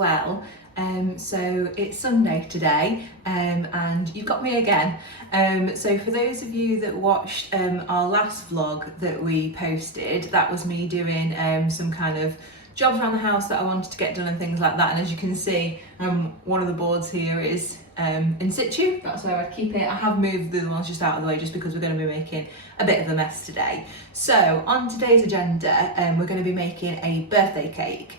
well. So it's Sunday today, and you've got me again. So for those of you that watched our last vlog that we posted, that was me doing some kind of jobs around the house that I wanted to get done and things like that. And as you can see, one of the boards here is in situ. That's where I'd keep it. I have moved the other ones just out of the way just because we're going to be making a bit of a mess today. So on today's agenda, we're going to be making a birthday cake.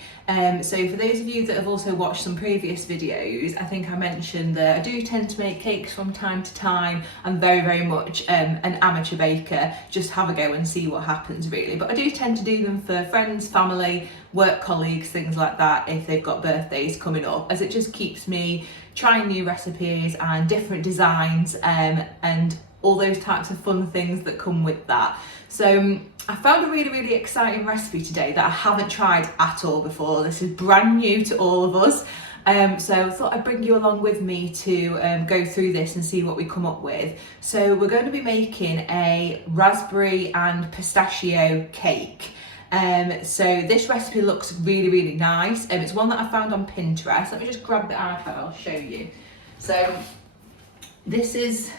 So for those of you that have also watched some previous videos, I think I mentioned that I do tend to make cakes from time to time. I'm very much an amateur baker, just have a go and see what happens really. But I do tend to do them for friends, family, work colleagues, things like that if they've got birthdays coming up, as it just keeps me trying new recipes and different designs and all those types of fun things that come with that. So I found a really exciting recipe today that I haven't tried at all before. This is brand new to all of us. So I thought I'd bring you along with me to go through this and see what we come up with. So we're going to be making a raspberry and pistachio cake. So this recipe looks really nice. It's one that I found on Pinterest. Let me just grab the iPad, I'll show you. So this is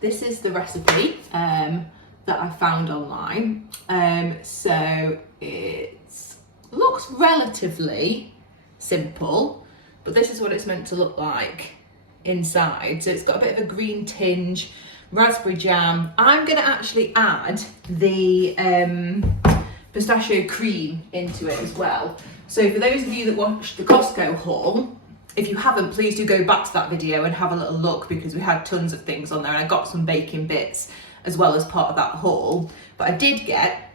the recipe that I found online. So it looks relatively simple, but this is what it's meant to look like inside. So it's got a bit of a green tinge, raspberry jam. I'm going to actually add the pistachio cream into it as well. So for those of you that watched the Costco haul, if you haven't, please do go back to that video and have a little look, because we had tons of things on there and I got some baking bits as well as part of that haul. But I did get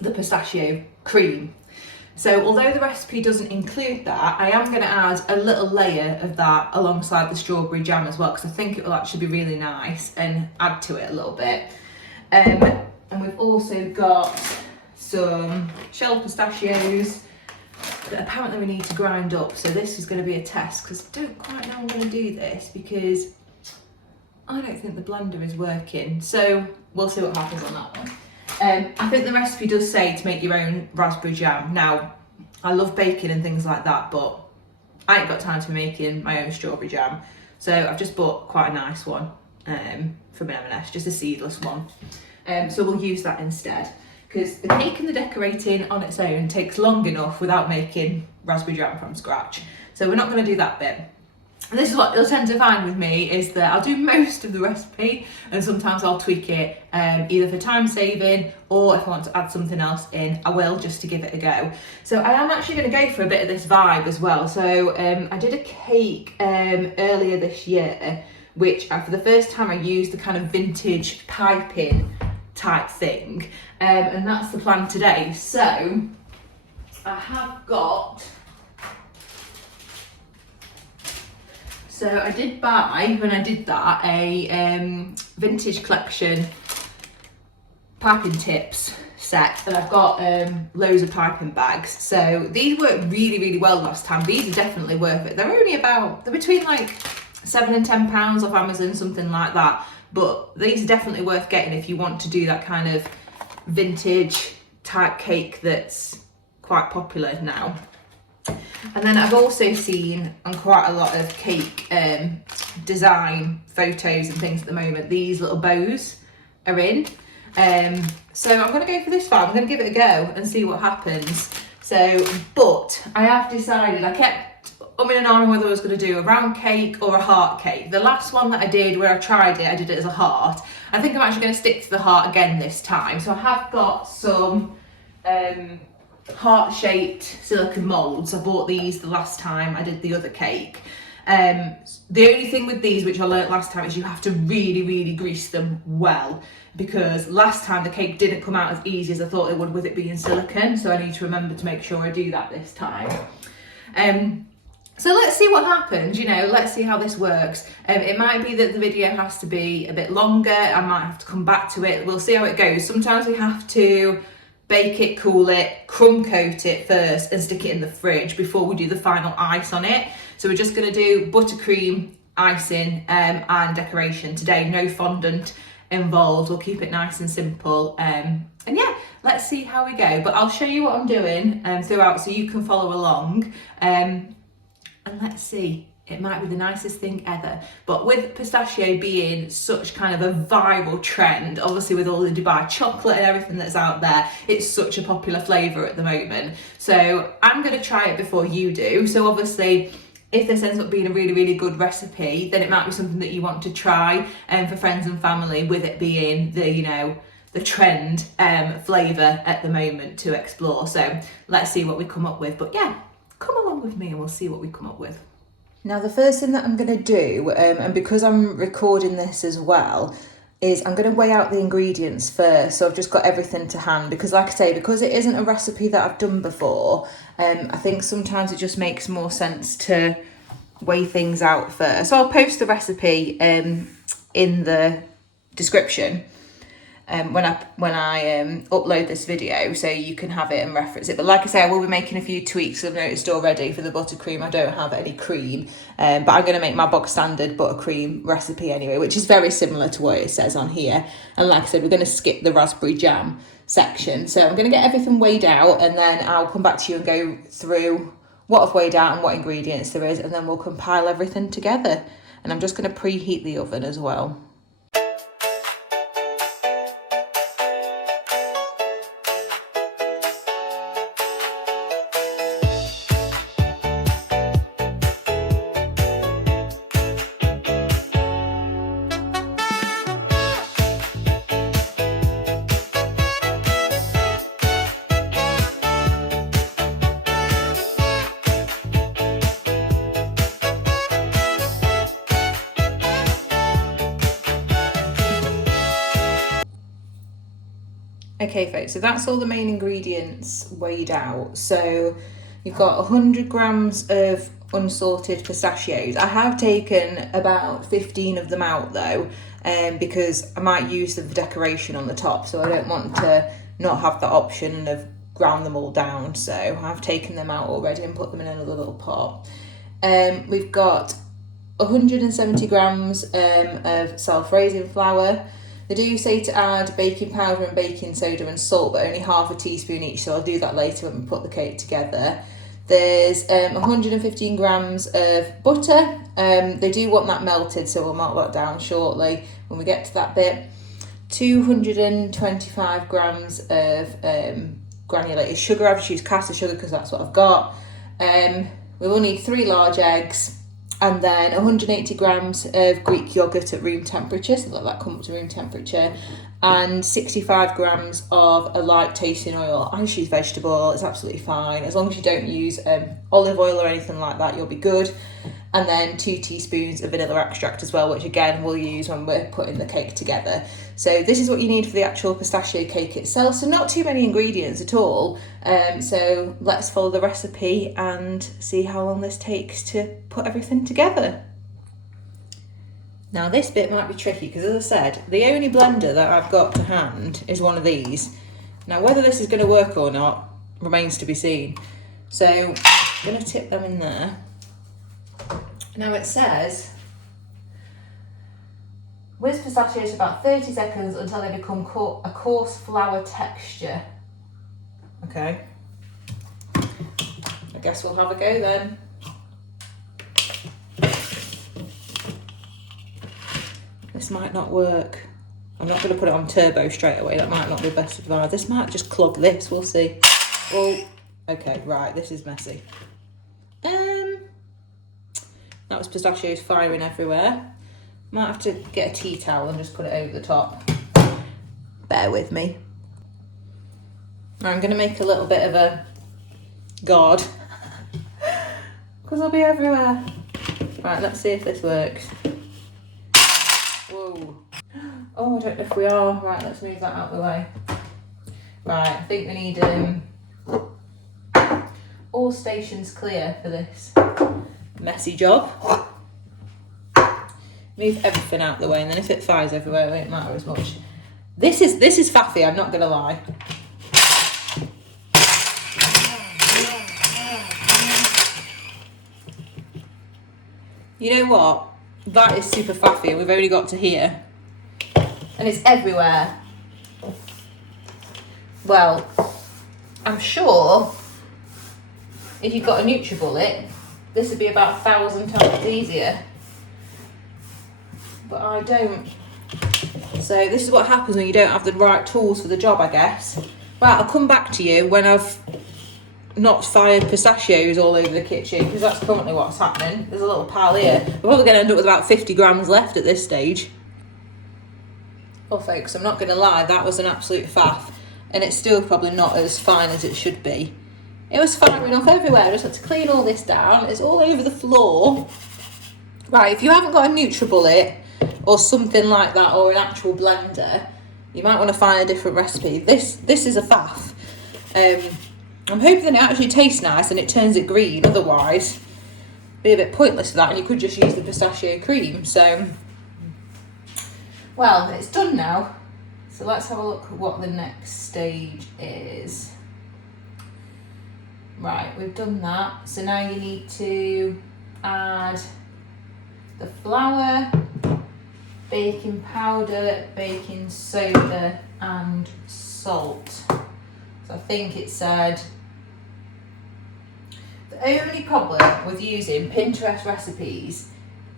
the pistachio cream. So although the recipe doesn't include that, I am going to add a little layer of that alongside the strawberry jam as well, because I think it will actually be really nice and add to it a little bit. And we've also got some shelled pistachios that apparently we need to grind up. So this is going to be a test, because I don't quite know how I'm going to do this because I don't think the blender is working. So we'll see what happens on that one. I think the recipe does say to make your own raspberry jam. Now, I love baking and things like that, but I ain't got time to be making my own strawberry jam. So I've just bought quite a nice one from M&S, just a seedless one. So we'll use that instead, because the cake and the decorating on its own takes long enough without making raspberry jam from scratch. So we're not going to do that bit. And this is what you'll tend to find with me, is that I'll do most of the recipe and sometimes I'll tweak it either for time saving, or if I want to add something else in, I will, just to give it a go. So I am actually going to go for a bit of this vibe as well. So I did a cake earlier this year, which for the first time I used the kind of vintage piping type thing, and that's the plan today. So I have got, so I did buy, when I did that, a vintage collection piping tips set, and I've got loads of piping bags. So these worked really well last time. These are definitely worth it. They're only about, they're between like £7 and £10 off Amazon, something like that. But these are definitely worth getting if you want to do that kind of vintage type cake that's quite popular now. And then I've also seen on quite a lot of cake design photos and things at the moment, these little bows are in. So I'm going to go for this one. I'm going to give it a go and see what happens. So, but I have decided, I kept umming and ahhing whether I was going to do a round cake or a heart cake. The last one that I did, where I tried it, I did it as a heart. I think I'm actually going to stick to the heart again this time. So I have got some heart-shaped silicone moulds. I bought these the last time I did the other cake. The only thing with these, which I learnt last time, is you have to really grease them well, because last time the cake didn't come out as easy as I thought it would with it being silicone. So I need to remember to make sure I do that this time. So let's see what happens, you know, let's see how this works. It might be that the video has to be a bit longer. I might have to come back to it. We'll see how it goes. Sometimes we have to bake it, cool it, crumb coat it first and stick it in the fridge before we do the final ice on it. So we're just going to do buttercream, icing and decoration today. No fondant involved. We'll keep it nice and simple. And yeah, let's see how we go. But I'll show you what I'm doing throughout so you can follow along. And let's see. It might be the nicest thing ever. But with pistachio being such kind of a viral trend, obviously with all the Dubai chocolate and everything that's out there, it's such a popular flavour at the moment. So I'm going to try it before you do. So obviously, if this ends up being a really, really good recipe, then it might be something that you want to try for friends and family, with it being the, you know, the trend flavour at the moment to explore. So let's see what we come up with. But yeah, come along with me and we'll see what we come up with. Now, the first thing that I'm going to do, and because I'm recording this as well, is I'm going to weigh out the ingredients first. So I've just got everything to hand because, like I say, because it isn't a recipe that I've done before, I think sometimes it just makes more sense to weigh things out first. So I'll post the recipe in the description when I upload this video, so you can have it and reference it. But like I say, I will be making a few tweaks. I've noticed already for the buttercream I don't have any cream, but I'm going to make my bog standard buttercream recipe anyway, which is very similar to what it says on here. And like I said, we're going to skip the raspberry jam section. So I'm going to get everything weighed out, and then I'll come back to you and go through what I've weighed out and what ingredients there is, and then we'll compile everything together. And I'm just going to preheat the oven as well. Okay folks, so that's all the main ingredients weighed out. So you've got 100 grams of unsalted pistachios. I have taken about 15 of them out though, because I might use them for decoration on the top, so I don't want to not have that option of ground them all down. So I've taken them out already and put them in another little pot. We've got 170 grams of self-raising flour. They do say to add baking powder and baking soda and salt, but only half a teaspoon each, so I'll do that later when we put the cake together. There's 115 grams of butter. They do want that melted, so we'll melt that down shortly when we get to that bit. 225 grams of granulated sugar. I've just used caster sugar because that's what I've got. We will need 3 large eggs. And then 180 grams of Greek yogurt at room temperature, so let that come up to room temperature, and 65 grams of a light tasting oil. I just use vegetable oil, it's absolutely fine. As long as you don't use olive oil or anything like that, you'll be good. And then 2 teaspoons of vanilla extract as well, which again we'll use when we're putting the cake together. So this is what you need for the actual pistachio cake itself. So not too many ingredients at all. So let's follow the recipe and see how long this takes to put everything together. Now this bit might be tricky because, as I said, the only blender that I've got to hand is one of these. Now whether this is going to work or not remains to be seen. So I'm going to tip them in there. Now it says, whisk pistachios for about 30 seconds until they become a coarse flour texture. Okay. I guess we'll have a go then. This might not work. I'm not going to put it on turbo straight away. That might not be the best advice. This might just clog this. We'll see. Oh, okay, right. This is messy. That was pistachios firing everywhere. Might have to get a tea towel and just put it over the top. Bear with me. I'm going to make a little bit of a guard because I'll be everywhere. Right, let's see if this works. Whoa. Oh, I don't know if we are. Right, let's move that out of the way. Right, I think we need all stations clear for this messy job. Move everything out the way, and then if it fires everywhere, it won't matter as much. This is faffy, I'm not gonna lie. You know what? That is super faffy, and we've only got to here, and it's everywhere. Well, I'm sure if you've got a NutriBullet, this would be about 1,000 times easier. But I don't. So this is what happens when you don't have the right tools for the job, I guess. Right, I'll come back to you when I've not fired pistachios all over the kitchen, because that's currently what's happening. There's a little pile here. We're probably going to end up with about 50 grams left at this stage. Well, folks, I'm not going to lie, that was an absolute faff. And it's still probably not as fine as it should be. It was firing off everywhere. I just had to clean all this down. It's all over the floor. Right, if you haven't got a NutriBullet or something like that, or an actual blender, you might want to find a different recipe. This is a faff. I'm hoping that it actually tastes nice and it turns it green. Otherwise, it'd be a bit pointless for that, and you could just use the pistachio cream. So, well, it's done now. So let's have a look at what the next stage is. Right, we've done that. So now you need to add the flour, baking powder, baking soda, and salt. So I think it said, the only problem with using Pinterest recipes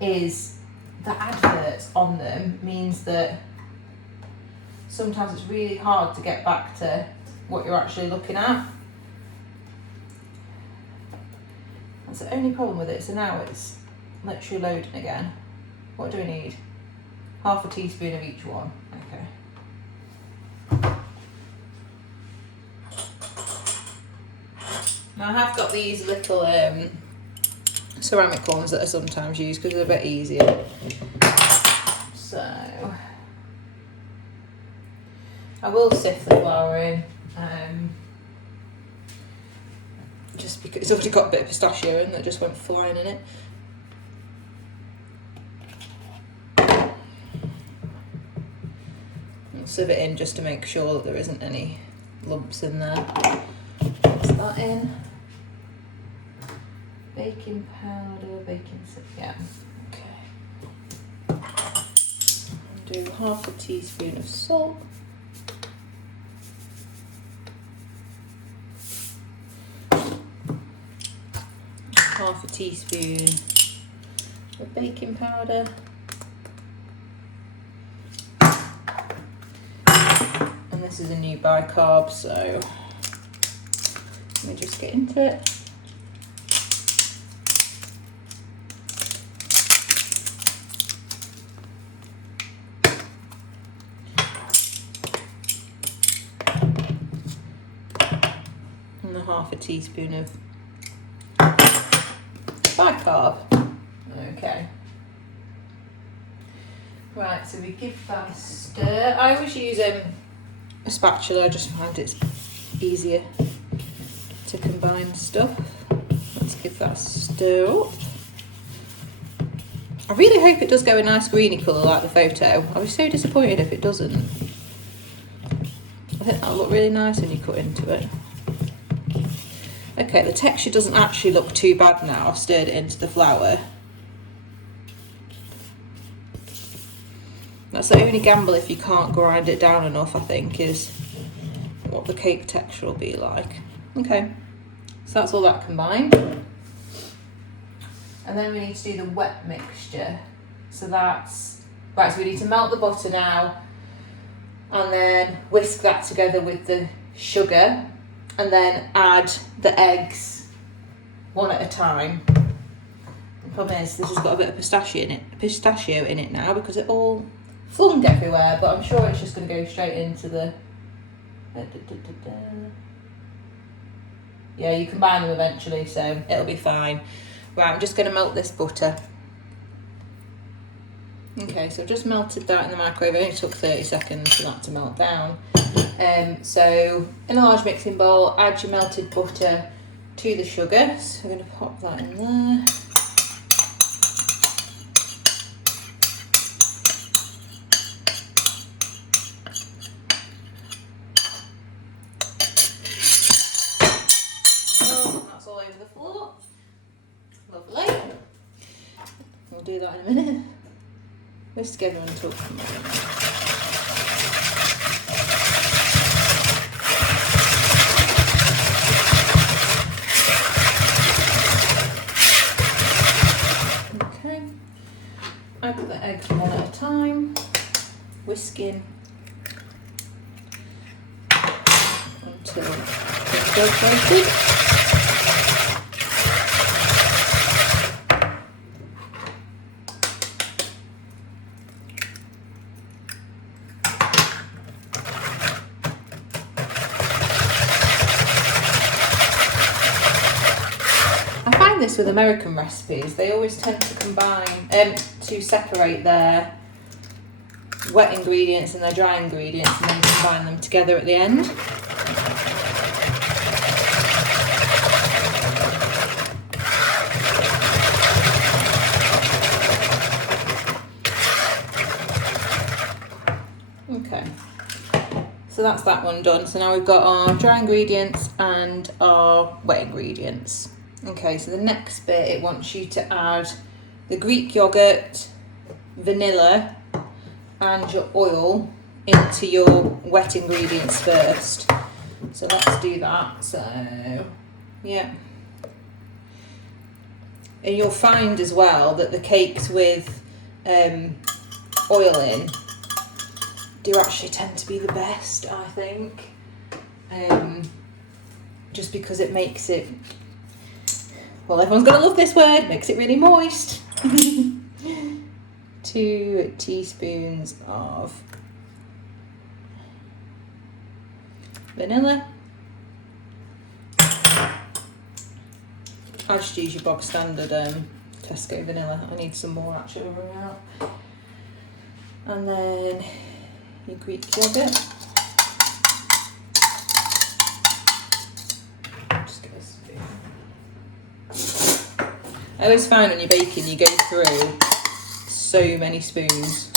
is the adverts on them means that sometimes it's really hard to get back to what you're actually looking at. That's the only problem with it. So now it's literally loading again. What do we need? Half a teaspoon of each one. Okay. Now I have got these little ceramic ones that I sometimes use because they're a bit easier. So I will sift the flour in, just because it's already got a bit of pistachio in that just went flying in it. I'll sieve it in just to make sure that there isn't any lumps in there. Mix that in. Baking powder, baking soda, yeah, okay. Do half a teaspoon of salt. Half a teaspoon of baking powder. And this is a new bicarb, so let me just get into it. And half a teaspoon of bicarb. Okay. Right, so we give that a stir. I always use a spatula, I just find it's easier to combine stuff. Let's give that a stir up. I really hope it does go a nice greeny colour like the photo. I'll be so disappointed if it doesn't. I think that'll look really nice when you cut into it. Okay, the texture doesn't actually look too bad now. I've stirred it into the flour. That's the only gamble if you can't grind it down enough, I think, is what the cake texture will be like. Okay, so that's all that combined. And then we need to do the wet mixture. So that's, right, so we need to melt the butter now and then whisk that together with the sugar and then add the eggs one at a time. The problem is this has got a bit of pistachio in it now because it all flung everywhere, but I'm sure it's just going to go straight into the... Yeah, you combine them eventually, so it'll be fine. Right, I'm just going to melt this butter. Okay, so I've just melted that in the microwave. It only took 30 seconds for that to melt down. So in a large mixing bowl, add your melted butter to the sugar. So we're going to pop that in there. Oh, that's all over the floor. Lovely. We'll do that in a minute. This together until whisking until it's incorporated. This with American recipes, they always tend to combine to separate their wet ingredients and their dry ingredients and then combine them together at the end. Okay, so that's that one done. So now we've got our dry ingredients and our wet ingredients. Okay, so the next bit, it wants you to add the Greek yogurt, vanilla and your oil into your wet ingredients first. So let's do that. So, yeah. And you'll find as well that the cakes with oil in do actually tend to be the best, I think. Just because it makes it... Well, everyone's going to love this word. Makes it really moist. 2 teaspoons of vanilla. I just use your bog standard Tesco vanilla. I need some more actually running out. And then your Greek yogurt. I always find when you're baking, you go through so many spoons.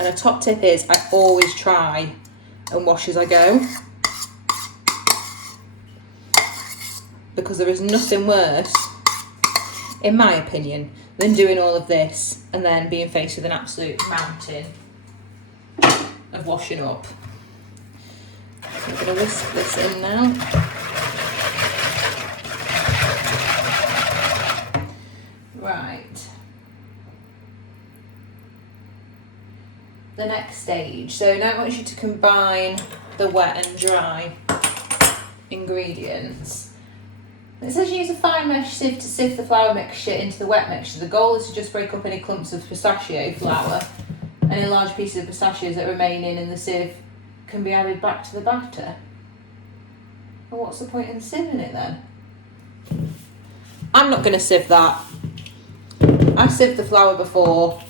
And a top tip is I always try and wash as I go. Because there is nothing worse, in my opinion, than doing all of this and then being faced with an absolute mountain of washing up. I'm going to whisk this in now. Right. The next stage. So now I want you to combine the wet and dry ingredients. It says use a fine mesh sieve to sift the flour mixture into the wet mixture. The goal is to just break up any clumps of pistachio flour. Any large pieces of pistachios that remain in the sieve can be added back to the batter. Well, what's the point in sieving it then? I'm not going to sieve that. I sieved the flour before,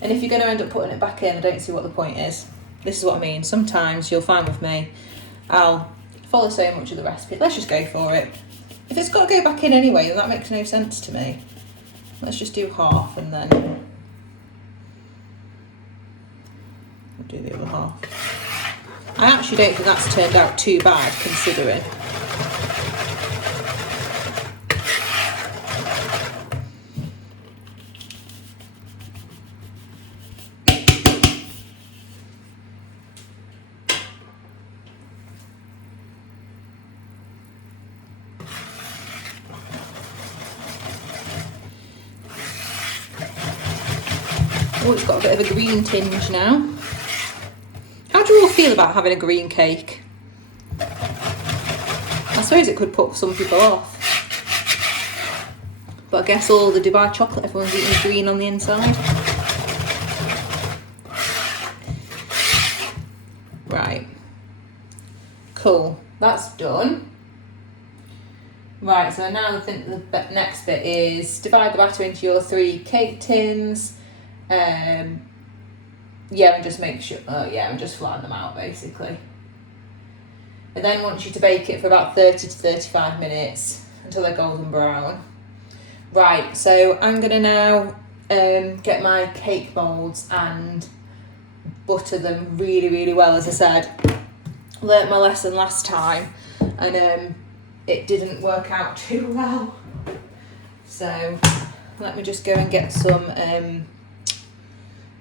and if you're going to end up putting it back in, I don't see what the point is. This is what I mean. Sometimes you'll find with me, I'll follow so much of the recipe. Let's just go for it. If it's got to go back in anyway, then that makes no sense to me. Let's just do half and then we'll do the other half. I actually don't think that's turned out too bad considering. Oh, it's got a bit of a green tinge now. How do you all feel about having a green cake? I suppose it could put some people off. But I guess all the Dubai chocolate, everyone's eating green on the inside. Right. Cool. That's done. Right, so now I think the next bit is divide the batter into your 3 cake tins. Yeah, and just make sure, and just flatten them out basically. And then want you to bake it for about 30 to 35 minutes until they're golden brown. Right, so I'm gonna now get my cake moulds and butter them really, really well. As I said, learnt my lesson last time and it didn't work out too well. So let me just go and get some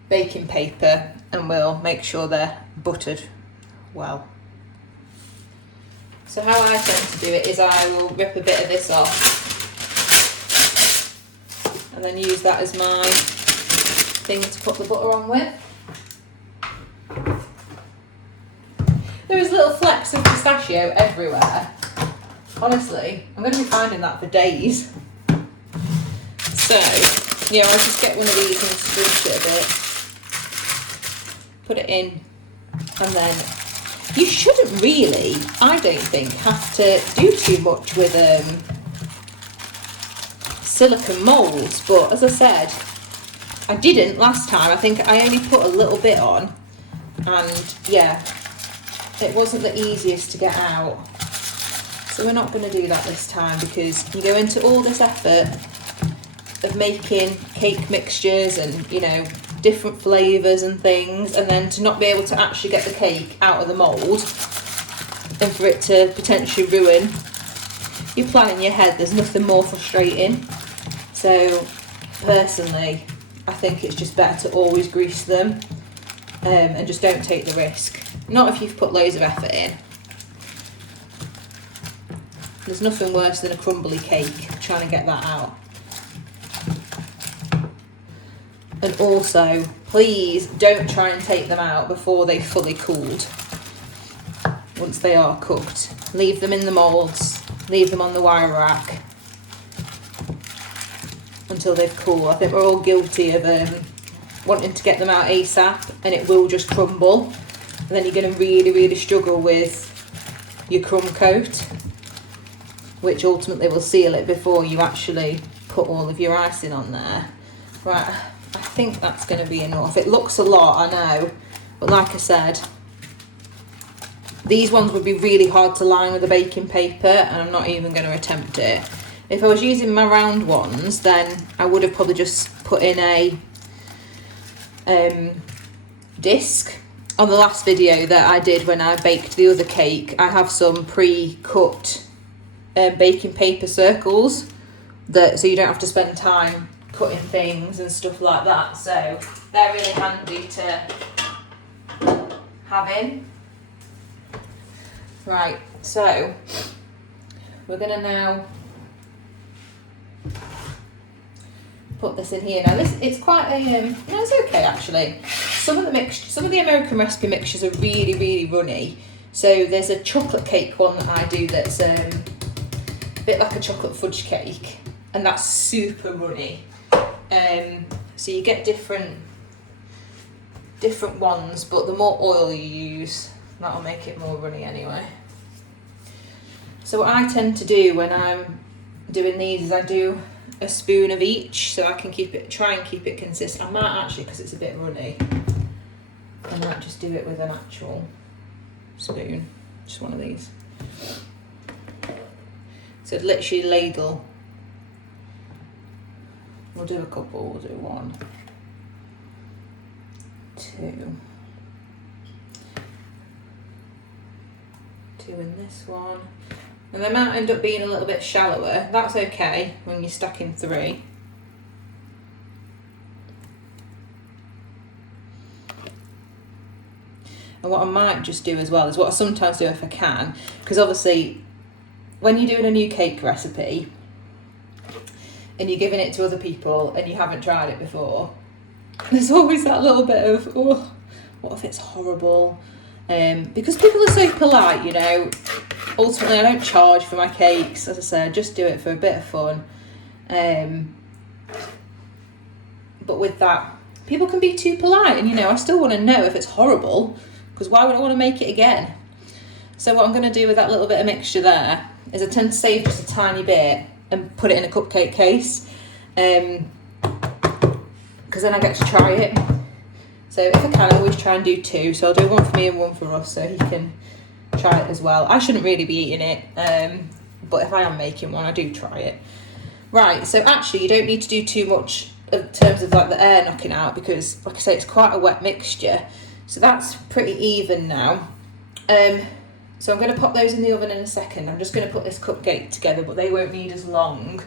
baking paper and we'll make sure they're buttered well. So how I tend to do it is I will rip a bit of this off and then use that as my thing to put the butter on with. There was little flecks of pistachio everywhere. Honestly, I'm going to be finding that for days. So, yeah, I'll just get one of these and squish it a bit. Put it in, and then you shouldn't really, I don't think, have to do too much with silicone moulds, but as I said, I didn't last time. I think I only put a little bit on, and yeah, it wasn't the easiest to get out. So we're not going to do that this time, because you go into all this effort of making cake mixtures and, you know, different flavours and things, and then to not be able to actually get the cake out of the mould and for it to potentially ruin your plan in your head. There's nothing more frustrating. So personally, I think it's just better to always grease them, and just don't take the risk. Not if you've put loads of effort in. There's nothing worse than a crumbly cake, trying to get that out. And also, please don't try and take them out before they've fully cooled. Once they are cooked, leave them in the moulds, leave them on the wire rack until they've cooled. I think we're all guilty of wanting to get them out ASAP, and it will just crumble. And then you're going to really, really struggle with your crumb coat, which ultimately will seal it before you actually put all of your icing on there. Right, I think that's going to be enough. It looks a lot, I know, but like I said, these ones would be really hard to line with a baking paper, and I'm not even going to attempt it. If I was using my round ones, then I would have probably just put in a disc. On the last video that I did when I baked the other cake, I have some pre-cut baking paper circles, so you don't have to spend time cutting things and stuff like that. So they're really handy to have in. Right, so we're gonna now put this in here. Now this, it's quite a no, it's okay actually. Some of the American recipe mixtures are really, really runny. So there's a chocolate cake one that I do that's a bit like a chocolate fudge cake, and that's super runny. So you get different ones, but the more oil you use, that'll make it more runny anyway. So what I tend to do when I'm doing these is I do a spoon of each, so I can try and keep it consistent. I might actually, because it's a bit runny, I might just do it with an actual spoon, just one of these. So literally ladle. We'll do a couple, we'll do 1, 2. 2 in this one. And they might end up being a little bit shallower. That's okay when you're stacking 3. And what I might just do as well is what I sometimes do if I can, because obviously when you're doing a new cake recipe and you're giving it to other people and you haven't tried it before, there's always that little bit of, oh, what if it's horrible? Because people are so polite, you know. Ultimately, I don't charge for my cakes. As I said, just do it for a bit of fun. But with that, people can be too polite, and you know, I still want to know if it's horrible, because why would I want to make it again? So what I'm going to do with that little bit of mixture there is I tend to save just a tiny bit and put it in a cupcake case, because then I get to try it. So if I can, I always try and do 2. So I'll do 1 for me and 1 for Russ, so he can try it as well. I shouldn't really be eating it, but if I am making one, I do try it. Right, so actually you don't need to do too much in terms of like the air knocking out, because like I say, it's quite a wet mixture. So that's pretty even now. So I'm going to pop those in the oven in a second. I'm just going to put this cupcake together, but they won't need as long.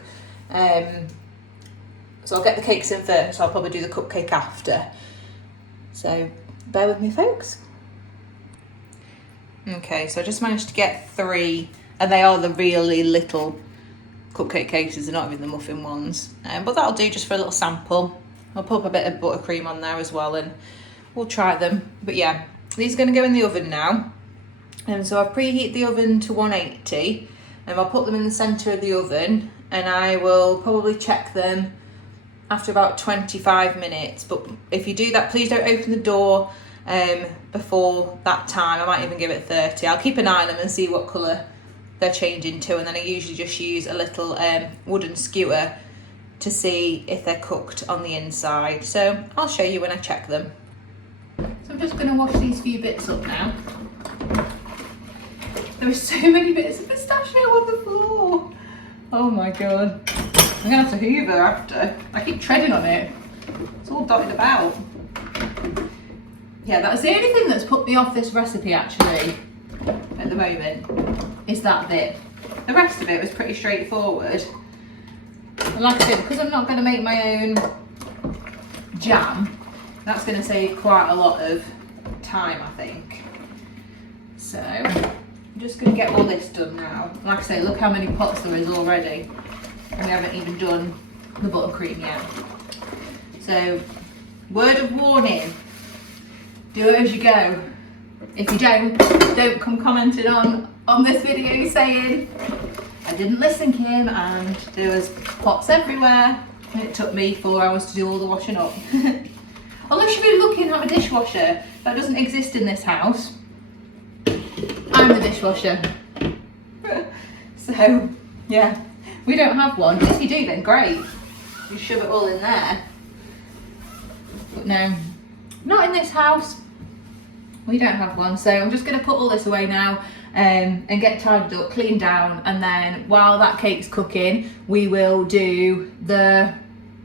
So I'll get the cakes in first, so I'll probably do the cupcake after. So bear with me, folks. Okay, so I just managed to get 3, and they are the really little cupcake cases, they're not even the muffin ones. But that'll do just for a little sample. I'll put a bit of buttercream on there as well, and we'll try them. But yeah, these are going to go in the oven now. So I've preheated the oven to 180, and I'll put them in the centre of the oven, and I will probably check them after about 25 minutes. But if you do that, please don't open the door before that time. I might even give it 30. I'll keep an eye on them and see what colour they're changing to, and then I usually just use a little wooden skewer to see if they're cooked on the inside. So I'll show you when I check them. So I'm just going to wash these few bits up now. There are so many bits of pistachio on the floor. Oh my god. I'm going to have to hoover after. I keep treading on it. It's all dotted about. Yeah, that's the only thing that's put me off this recipe actually at the moment, is that bit. The rest of it was pretty straightforward. And like I said, because I'm not going to make my own jam, that's going to save quite a lot of time, I think. So I'm just going to get all this done now. Like I say, look how many pots there is already, and we haven't even done the buttercream yet. So, word of warning, do it as you go. If you don't come commenting on this video saying, I didn't listen, Kim, and there was pots everywhere, and it took me 4 hours to do all the washing up. Unless you've been looking at a dishwasher that doesn't exist in this house. I'm the dishwasher. So, yeah, we don't have one. If you do, then great. You shove it all in there. But no, not in this house. We don't have one. So I'm just going to put all this away now and get tidied up, cleaned down, and then while that cake's cooking, we will do the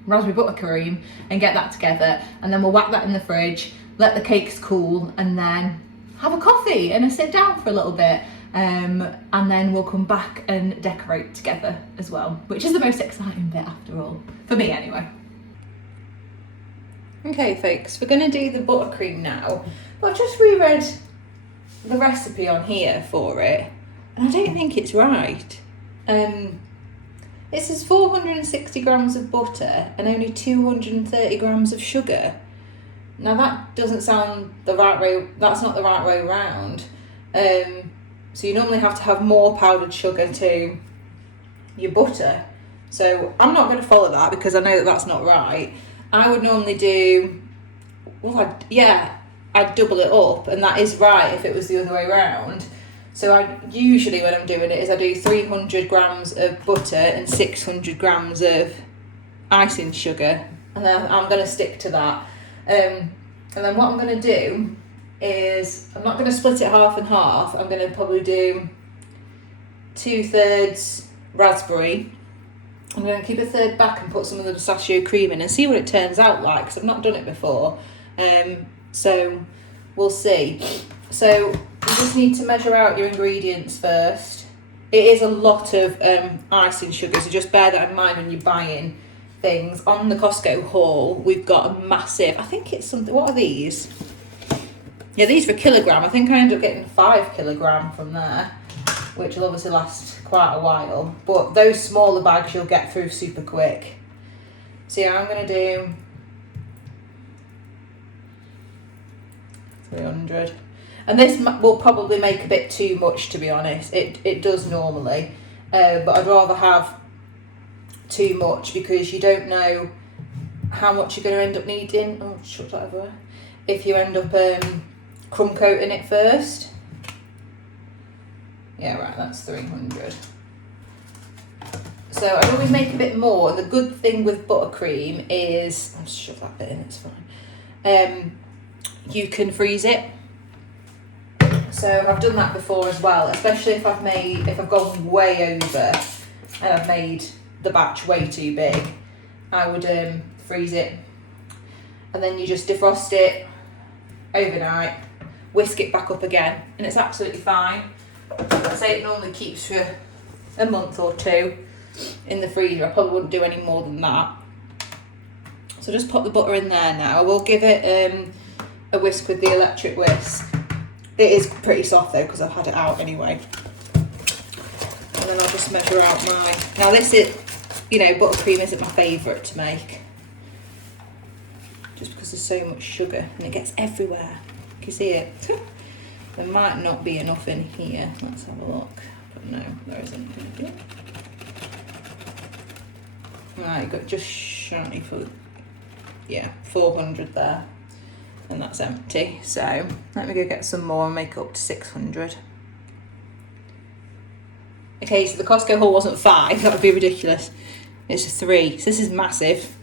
raspberry buttercream and get that together, and then we'll whack that in the fridge, let the cakes cool, and then have a coffee and a sit down for a little bit, and then we'll come back and decorate together as well, which is the most exciting bit after all, for me anyway. Okay folks, we're going to do the buttercream now, but I've just reread the recipe on here for it, and I don't think it's right. It says 460 grams of butter and only 230 grams of sugar. Now that doesn't sound the right way, that's not the right way around. So you normally have to have more powdered sugar to your butter. So I'm not going to follow that because I know that that's not right. I would normally do, I'd double it up, and that is right if it was the other way around. So I usually, when I'm doing it, is I do 300 grams of butter and 600 grams of icing sugar, and then I'm going to stick to that. And then what I'm going to do is, I'm not going to split it half and half. I'm going to probably do 2/3 raspberry. I'm going to keep a third back and put some of the pistachio cream in and see what it turns out like, because I've not done it before. So we'll see. So you just need to measure out your ingredients first. It is a lot of icing sugar, so just bear that in mind when you're buying things. On the Costco haul, we've got a massive, I think it's something, what are these? Yeah, these for a kilogram. I think I ended up getting 5 kilogram from there, which will obviously last quite a while. But those smaller bags you'll get through super quick. So yeah, I'm going to do 300. And this will probably make a bit too much, to be honest. It does normally. But I'd rather have too much because you don't know how much you're going to end up needing. Oh, shut that everywhere. If you end up crumb coating it first. Yeah, right, that's 300. So I'd always make a bit more. And the good thing with buttercream is, I'll just shove that bit in, it's fine. You can freeze it. So I've done that before as well, especially if I've gone way over and I've made the batch way too big. I would freeze it, and then you just defrost it overnight, whisk it back up again, and it's absolutely fine. I'd say it normally keeps for a month or 2 in the freezer. I probably wouldn't do any more than that. So just pop the butter in there now. I will give it a whisk with the electric whisk. It is pretty soft though because I've had it out anyway. And then I'll just measure out my... Now this is, buttercream isn't my favourite to make. Just because there's so much sugar and it gets everywhere. Can you see it? There might not be enough in here. Let's have a look. But no, there isn't. Right, you've got just shy for, yeah, 400 there. And that's empty. So let me go get some more and make it up to 600. Okay, so the Costco haul wasn't 5. That would be ridiculous. It's a 3. So this is massive.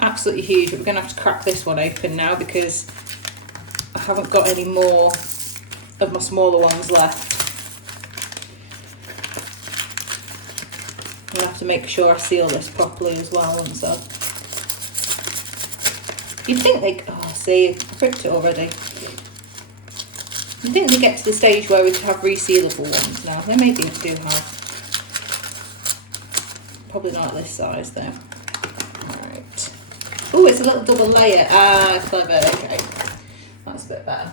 Absolutely huge. But we're going to have to crack this one open now because I haven't got any more of my smaller ones left. I'm going to have to make sure I seal this properly as well once You'd think they... Oh, see, I pricked it already. You'd think they get to the stage where we could have resealable ones now. They maybe do have. Probably not this size though. Alright. Oh, it's a little double layer. Ah, clever. Okay. That's a bit better.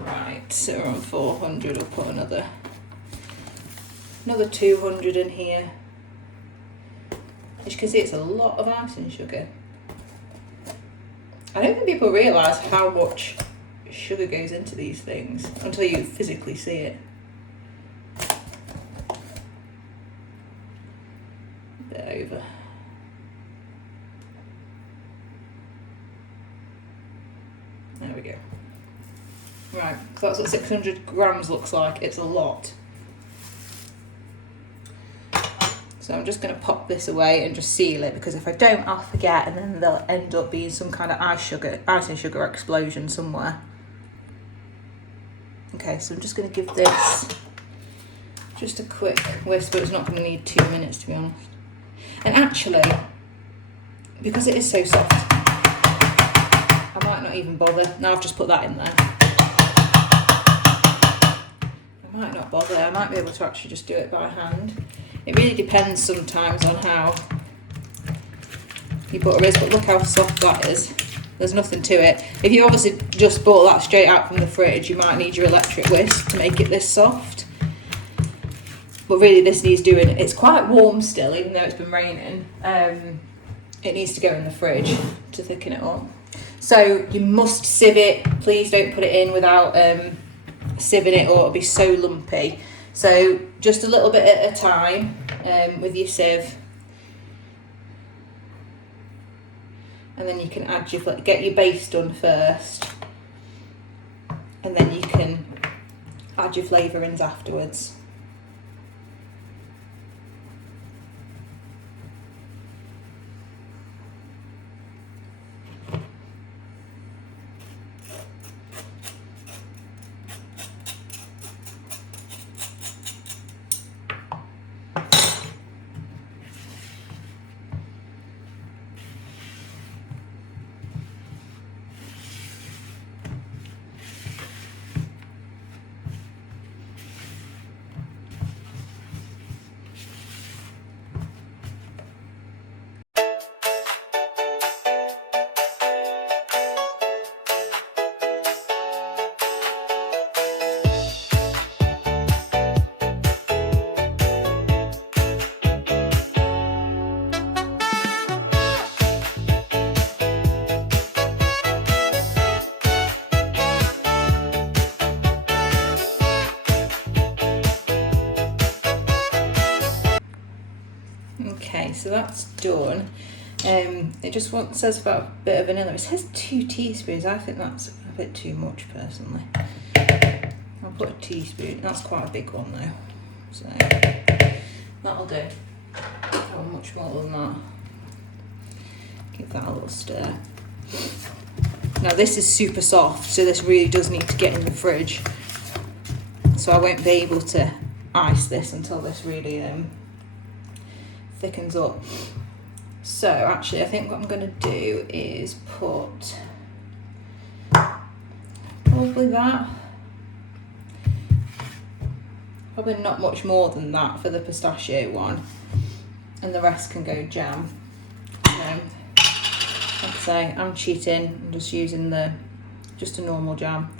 Right, so we're on 400. We'll put another 200 in here. As you can see, it's a lot of icing sugar. I don't think people realise how much sugar goes into these things until you physically see it. A bit over. There we go. Right, so that's what 600 grams looks like. It's a lot. So I'm just going to pop this away and just seal it because if I don't, I'll forget and then there'll end up being some kind of icing sugar explosion somewhere. Okay, so I'm just going to give this just a quick whisk, but it's not going to need 2 minutes to be honest. And actually, because it is so soft, I might not even bother. Now I've just put that in there. I might not bother. I might be able to actually just do it by hand. It really depends sometimes on how your butter is, but look how soft that is. There's nothing to it. If you obviously just bought that straight out from the fridge, you might need your electric whisk to make it this soft. But really this needs doing, it's quite warm still, even though it's been raining. It needs to go in the fridge to thicken it up. So you must sieve it. Please don't put it in without sieving it or it'll be so lumpy. So just a little bit at a time with your sieve. And then you can add get your base done first. And then you can add your flavourings afterwards. Okay, so that's done. It just says about a bit of vanilla. It says 2 teaspoons. I think that's a bit too much personally. I'll put a teaspoon. That's quite a big one though. So that'll do. How much more than that? Give that a little stir. Now this is super soft, so this really does need to get in the fridge. So I won't be able to ice this until this really thickens up. So actually I think what I'm going to do is put probably that, probably not much more than that for the pistachio one, and the rest can go jam. Like I say, I'm cheating, I'm just using just a normal jam.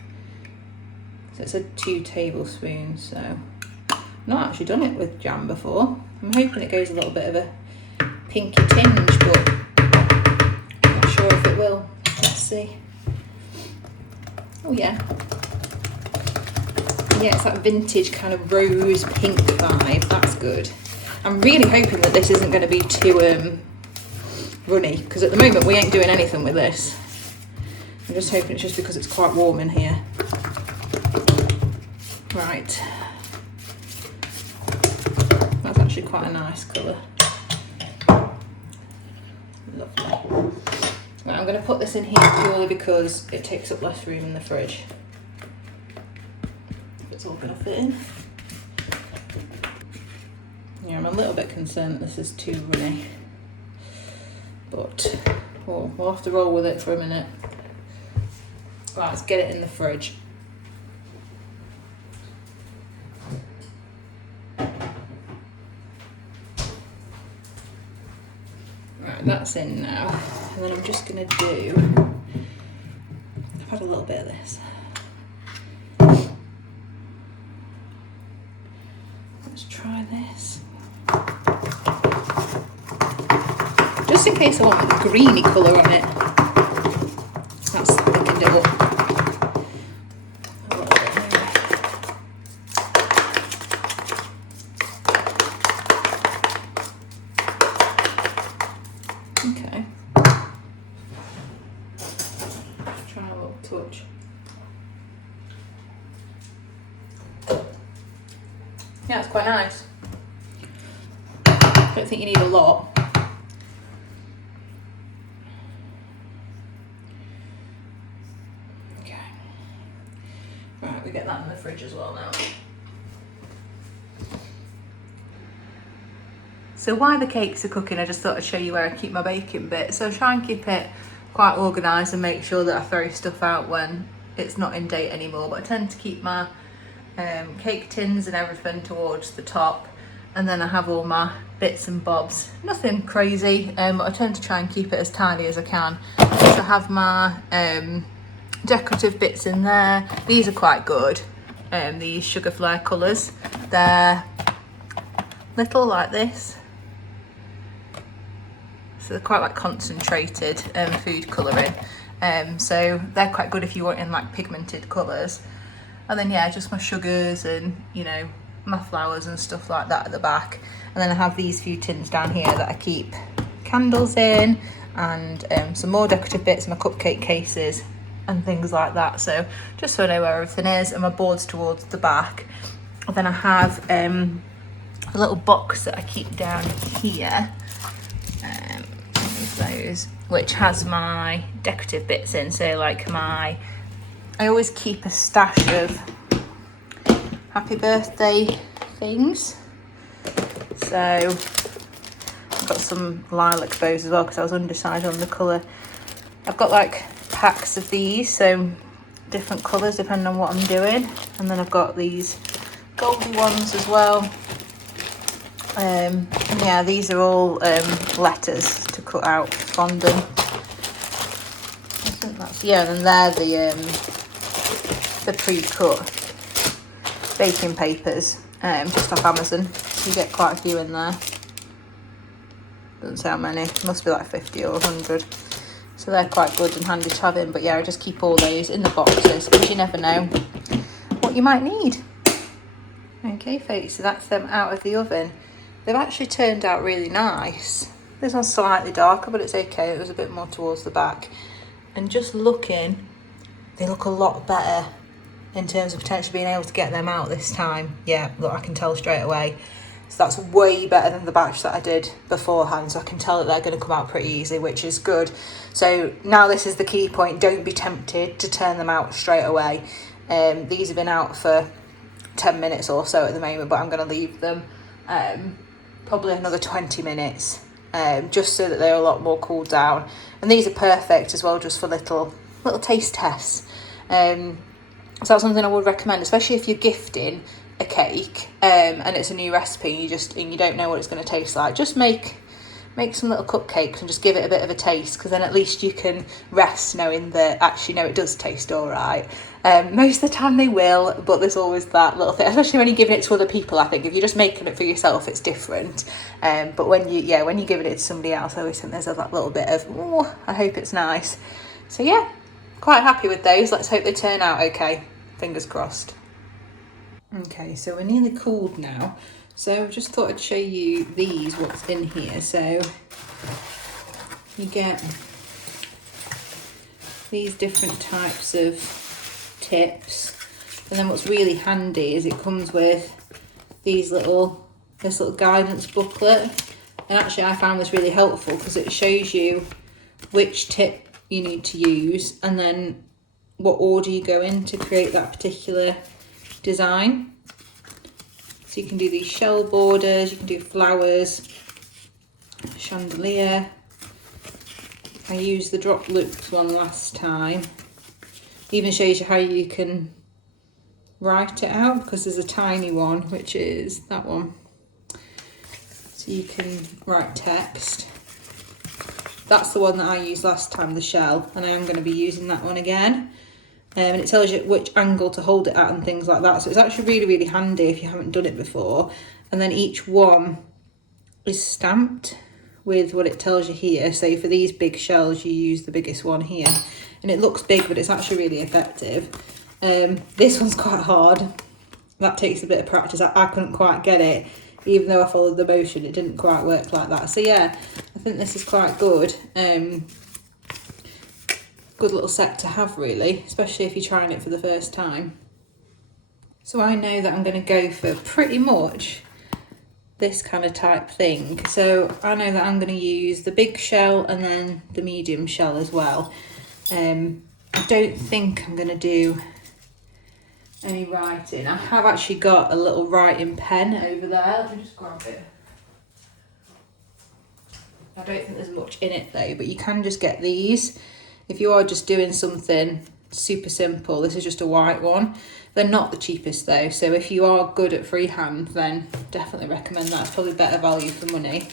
So it said 2 tablespoons, so I've not actually done it with jam before. I'm hoping it goes a little bit of a pinky tinge, but I'm not sure if it will. Let's see. Oh yeah, Yeah, it's that vintage kind of rose pink vibe. That's good. I'm really hoping that this isn't going to be too runny, because at the moment we ain't doing anything with this. I'm just hoping it's just because it's quite warm in here. Right. That's actually quite a nice colour. Lovely. Right, I'm going to put this in here purely because it takes up less room in the fridge. It's all going to fit in. Yeah, I'm a little bit concerned that this is too runny, but we'll have to roll with it for a minute. Right, let's get it in the fridge. Right, that's in now. And then I'm just going to do, I've had a little bit of this. Let's try this. Just in case I want a greeny colour on it. That's thickened it up. A little bit anyway. Okay. Try a little touch. Yeah, it's quite nice. Don't think you need a lot. Okay. Right, we get that in the fridge as well now. So while the cakes are cooking, I just thought I'd show you where I keep my baking bit. So I try and keep it quite organised and make sure that I throw stuff out when it's not in date anymore. But I tend to keep my cake tins and everything towards the top, and then I have all my bits and bobs. Nothing crazy, but I tend to try and keep it as tidy as I can. So I have my decorative bits in there. These are quite good, these sugar flare colours. They're little like this, so they're quite like concentrated food colouring, so they're quite good if you want in like pigmented colours. And then yeah, just my sugars and, you know, my flowers and stuff like that at the back. And then I have these few tins down here that I keep candles in, and some more decorative bits, my cupcake cases and things like that. So just so I know where everything is, and my boards towards the back. And then I have a little box that I keep down here, those, which has my decorative bits in. So like I always keep a stash of happy birthday things. So I've got some lilac bows as well because I was undecided on the colour. I've got like packs of these, so different colours depending on what I'm doing. And then I've got these goldy ones as well. And yeah, these are all letters to cut out fondant. I think that's, yeah, and then they're the pre-cut baking papers, just off Amazon. So you get quite a few in there. Doesn't say how many, must be like 50 or 100. So they're quite good and handy to have in. But yeah, I just keep all those in the boxes because you never know what you might need. Okay folks, so that's them out of the oven. They've actually turned out really nice. This one's slightly darker, but it's okay. It was a bit more towards the back. And just looking, they look a lot better in terms of potentially being able to get them out this time. Yeah, look, I can tell straight away. So that's way better than the batch that I did beforehand. So I can tell that they're going to come out pretty easy, which is good. So now this is the key point. Don't be tempted to turn them out straight away. These have been out for 10 minutes or so at the moment, but I'm going to leave them probably another 20 minutes, just so that they're a lot more cooled down. And these are perfect as well, just for little taste tests. So that's something I would recommend, especially if you're gifting a cake and it's a new recipe and you don't know what it's going to taste like. Just make some little cupcakes and just give it a bit of a taste, because then at least you can rest knowing that actually no, it does taste all right. Most of the time they will, but there's always that little thing, especially when you're giving it to other people. I think if you're just making it for yourself, it's different, but when you're giving it to somebody else, I always think there's that little bit of, oh, I hope it's nice. So yeah, quite happy with those. Let's hope they turn out okay. Fingers crossed. Okay, so we're nearly cooled now. So I just thought I'd show you what's in here. So you get these different types of tips. And then what's really handy is it comes with this little guidance booklet. And actually I found this really helpful because it shows you which tip you need to use and then what order you go in to create that particular design. So you can do these shell borders, you can do flowers, chandelier. I used the drop loops one last time. It even shows you how you can write it out because there's a tiny one, which is that one. So you can write text. That's the one that I used last time, the shell, and I am going to be using that one again. And it tells you which angle to hold it at and things like that. So it's actually really, really handy if you haven't done it before. And then each one is stamped with what it tells you here. So for these big shells, you use the biggest one here. And it looks big, but it's actually really effective. This one's quite hard. That takes a bit of practice. I couldn't quite get it. Even though I followed the motion, it didn't quite work like that. So yeah, I think this is quite good. Good little set to have really, especially if you're trying it for the first time. So I know that I'm going to go for pretty much this kind of type thing. So I know that I'm going to use the big shell and then the medium shell as well. I don't think I'm going to do any writing. I have actually got a little writing pen over there. Let me just grab it. I don't think there's much in it though, but you can just get these. If you are just doing something super simple, this is just a white one. They're not the cheapest though, so if you are good at freehand, then definitely recommend that. It's probably better value for money.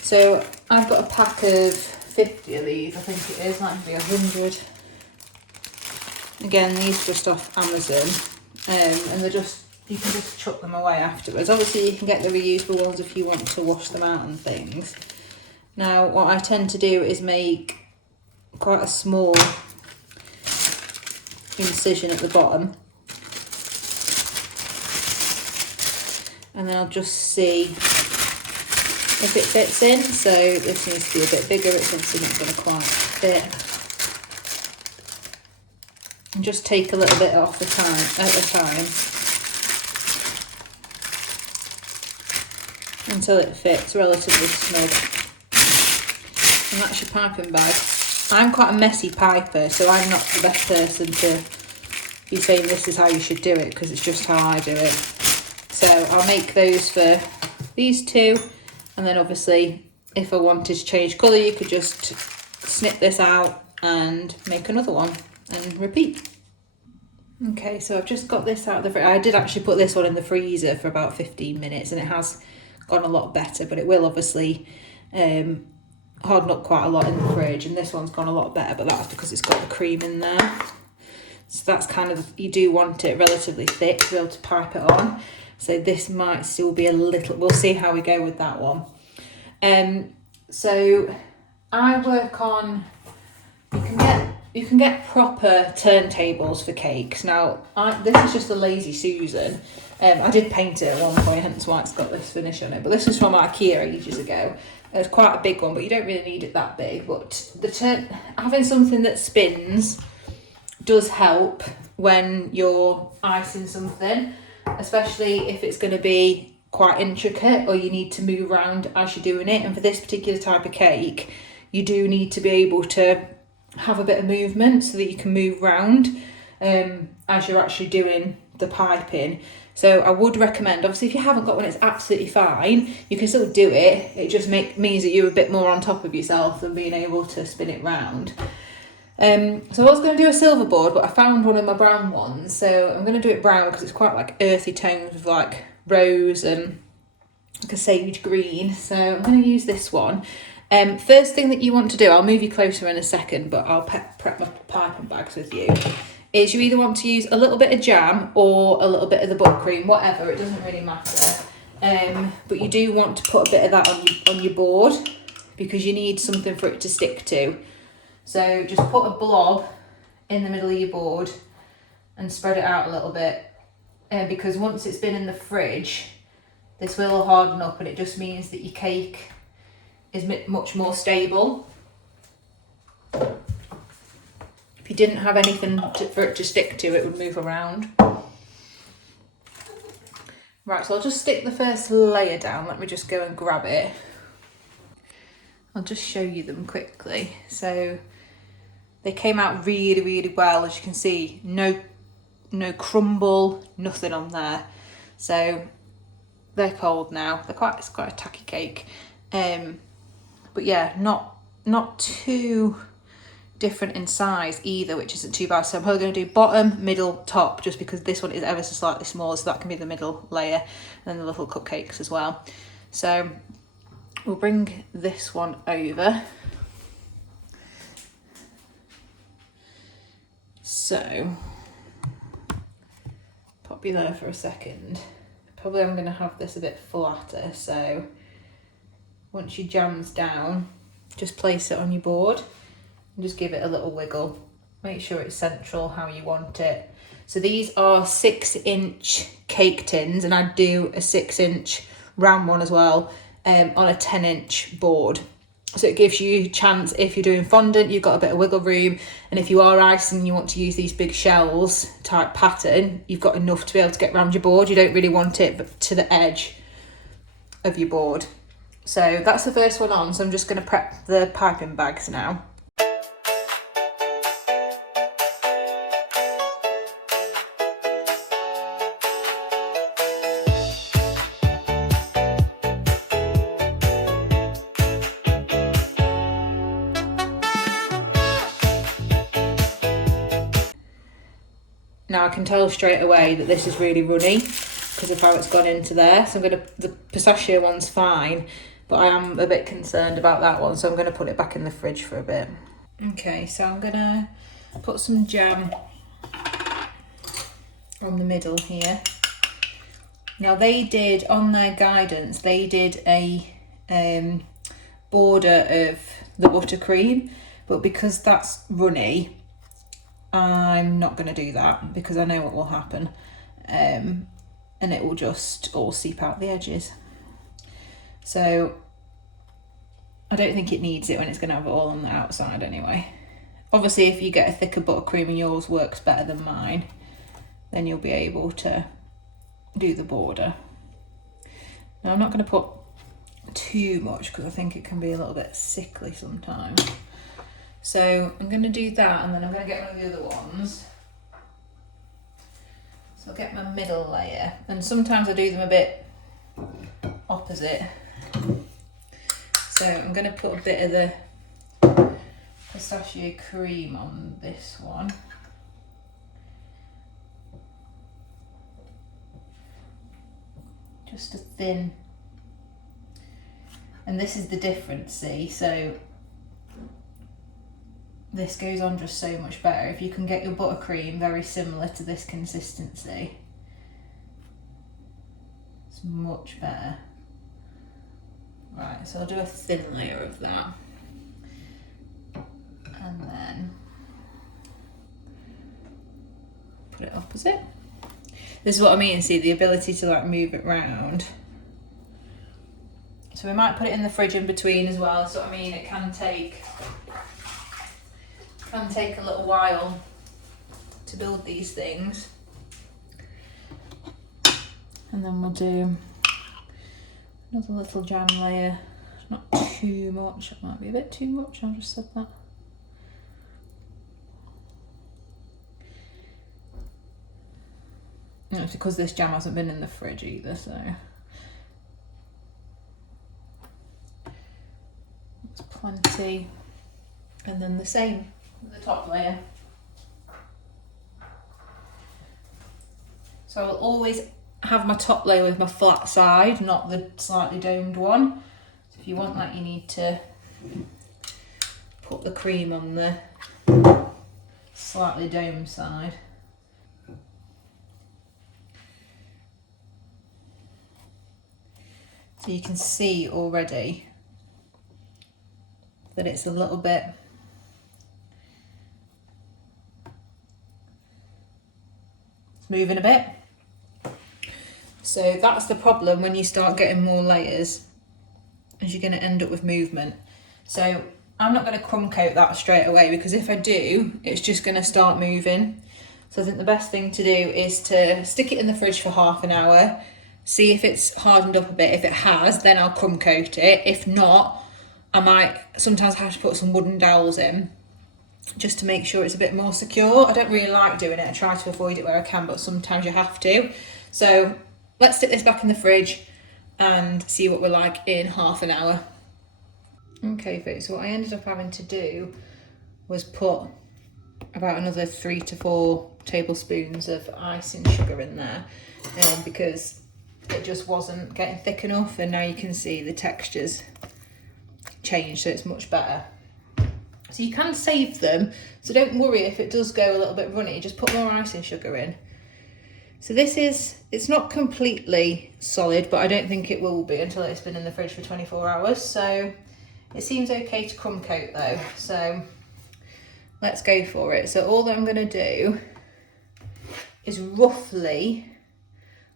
So I've got a pack of 50 of these, I think it is, might be 100. Again, these just off Amazon, and they're just, you can just chuck them away afterwards. Obviously you can get the reusable ones if you want to wash them out and things. Now what I tend to do is make quite a small incision at the bottom, and then I'll just see if it fits in. So this needs to be a bit bigger, it's obviously not going to quite fit. And just take a little bit off at a time until it fits relatively snug. And that's your piping bag. I'm quite a messy piper, so I'm not the best person to be saying this is how you should do it, because it's just how I do it. So I'll make those for these two, and then obviously if I wanted to change colour, you could just snip this out and make another one and repeat. Okay, so I've just got this out of the fridge. I did actually put this one in the freezer for about 15 minutes and it has gone a lot better, but it will obviously harden up quite a lot in the fridge, and this one's gone a lot better, but that's because it's got the cream in there. So that's kind of, you do want it relatively thick to be able to pipe it on. So this might still be a little, we'll see how we go with that one. So I work on, you can get proper turntables for cakes. Now, this is just a Lazy Susan. I did paint it at one point, hence why it's got this finish on it. But this was from IKEA ages ago. It's quite a big one, but you don't really need it that big. But having something that spins does help when you're icing something, especially if it's going to be quite intricate or you need to move around as you're doing it. And for this particular type of cake, you do need to be able to have a bit of movement so that you can move around as you're actually doing the piping. So I would recommend, obviously if you haven't got one, it's absolutely fine, you can still do it. It just means that you're a bit more on top of yourself than being able to spin it round. So I was going to do a silver board, but I found one of my brown ones, so I'm going to do it brown because it's quite like earthy tones with like rose and like a sage green. So I'm going to use this one. First thing that you want to do, I'll move you closer in a second, but I'll prep my piping bags with you, is you either want to use a little bit of jam or a little bit of the buttercream, whatever, it doesn't really matter. But you do want to put a bit of that on your board because you need something for it to stick to. So just put a blob in the middle of your board and spread it out a little bit. because once it's been in the fridge, this will harden up, and it just means that your cake is much more stable. If you didn't have anything for it to stick to, it would move around. Right, so I'll just stick the first layer down. Let me just go and grab it. I'll just show you them quickly. So they came out really, really well. As you can see, no crumble, nothing on there. So they're cold now. It's quite a tacky cake. But yeah, not too different in size either, which isn't too bad. So I'm probably going to do bottom, middle, top, just because this one is ever so slightly smaller, so that can be the middle layer, and then the little cupcakes as well. So we'll bring this one over. So pop you there for a second. Probably I'm going to have this a bit flatter, so once your jam's down, just place it on your board and just give it a little wiggle. Make sure it's central how you want it. So these are 6-inch cake tins, and I do a 6-inch round one as well on a 10-inch board. So it gives you a chance, if you're doing fondant, you've got a bit of wiggle room, and if you are icing and you want to use these big shells type pattern, you've got enough to be able to get around your board. You don't really want it to the edge of your board. So that's the first one on, so I'm just going to prep the piping bags now. Now I can tell straight away that this is really runny because of how it's gone into there. So the pistachio one's fine, but I am a bit concerned about that one. So I'm gonna put it back in the fridge for a bit. Okay, so I'm gonna put some jam on the middle here. Now they did, on their guidance, they did a border of the buttercream, but because that's runny, I'm not going to do that because I know what will happen, and it will just all seep out the edges. So I don't think it needs it when it's going to have it all on the outside anyway. Obviously, if you get a thicker buttercream and yours works better than mine, then you'll be able to do the border. Now I'm not going to put too much because I think it can be a little bit sickly sometimes. So I'm going to do that, and then I'm going to get one of the other ones. So I'll get my middle layer, and sometimes I do them a bit opposite. So I'm going to put a bit of the pistachio cream on this one. Just a thin, and this is the difference, see, so this goes on just so much better. If you can get your buttercream very similar to this consistency, it's much better. Right, so I'll do a thin layer of that, and then put it opposite. This is what I mean, see, the ability to like move it round. So we might put it in the fridge in between as well. So I mean, it can take a little while to build these things. And then we'll do another little jam layer. Not too much, it might be a bit too much, I'll just set that. And it's because this jam hasn't been in the fridge either, so that's plenty. And then the same with the top layer. So I'll always have my top layer with my flat side, not the slightly domed one. So if you want that, you need to put the cream on the slightly domed side. So you can see already that it's a little bit moving a bit. So that's the problem when you start getting more layers, is you're going to end up with movement. So I'm not going to crumb coat that straight away, because if I do, it's just going to start moving. So I think the best thing to do is to stick it in the fridge for half an hour, see if it's hardened up a bit. If it has, then I'll crumb coat it. If not, I might sometimes have to put some wooden dowels in just to make sure it's a bit more secure. I don't really like doing it. I try to avoid it where I can, but sometimes you have to. So let's stick this back in the fridge and see what we're like in half an hour. Okay folks, so what I ended up having to do was put about another 3 to 4 tablespoons of icing sugar in there, because it just wasn't getting thick enough, and now you can see the texture's changed, so it's much better. So you can save them, so don't worry if it does go a little bit runny, just put more icing sugar in. So this is, it's not completely solid, but I don't think it will be until it's been in the fridge for 24 hours. So it seems okay to crumb coat though. So let's go for it. So all that I'm gonna do is roughly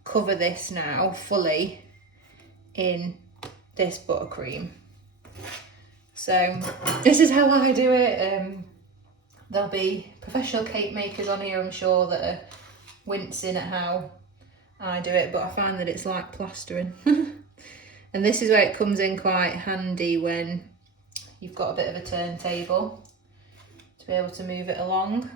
cover this now fully in this buttercream. So this is how I do it. There'll be professional cake makers on here, I'm sure, that are wincing at how I do it, but I find that it's like plastering. And this is where it comes in quite handy when you've got a bit of a turntable to be able to move it along.